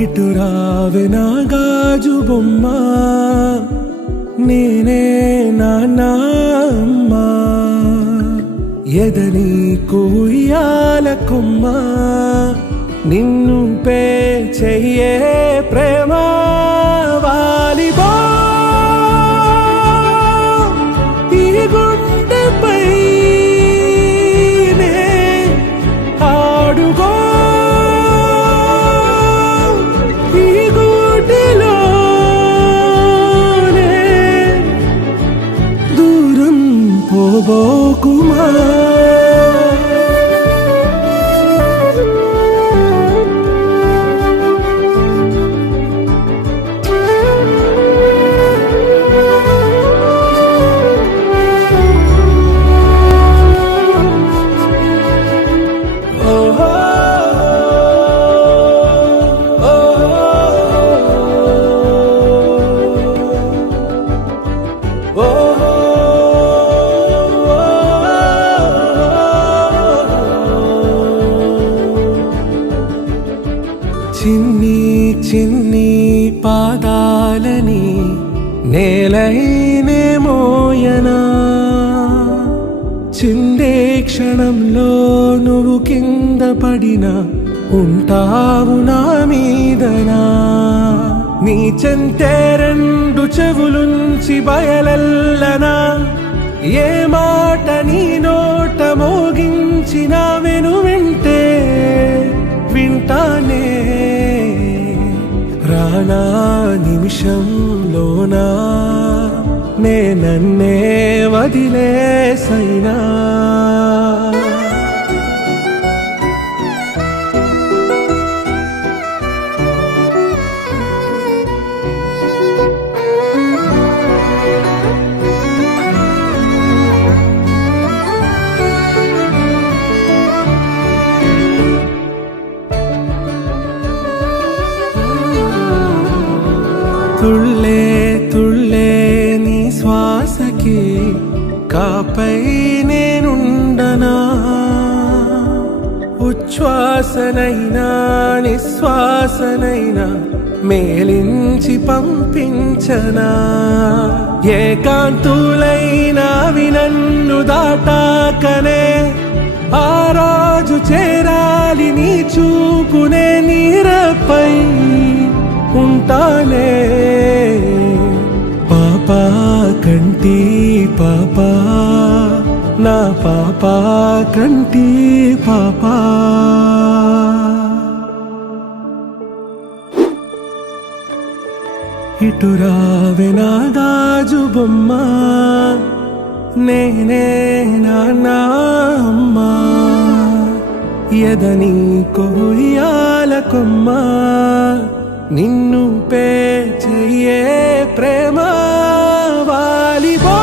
ఇటు రావే నా గాజు బొమ్మ, నేనే నాన్న అమ్మ, ఎదని కుయ్యాల కొమ్మ, నిన్ను పే చెయ్యే ప్రేమ వాలిబా ఈ గుండెపై ఆడుగో ఈ గుడిలోనే దూరం పోబోకుమా. చిన్ని చిన్ని పాదాలని నేలైనే మోయనా, చిందే క్షణంలో నువ్వు కింద పడినా ఉంటావు నా మీదనా. నీ చెంతే రెండు చెవులుంచి బయలెల్లనా, ఏ మాట నీ నోట మోగించిన వెను వింటే వింటానే. రానా నిమిషంలోనా నే నన్నే వదిలేసైనా, తుళ్ళే తుళ్ళే నీ శ్వాసకి కాపై నేనుండనా, ఉచ్ఛ్వాసనైనా నిశ్వాసనైనా మేలించి పంపించనా. ఏకాంతులైనా నన్ను దాటాకనే ఆ రోజు చేరాలి నీ చూపునే నీరపై ఉంటానే. పాపా కంటి పాపా నా పాపా కంటి పాపా. ఇటు రావే నా గాజు బొమ్మ, నేనే నాన్న అమ్మ, ఎదని కొయ్యాల కొమ్మ, నిన్ను పే చెయ్యే ప్రేమ వాలిబా.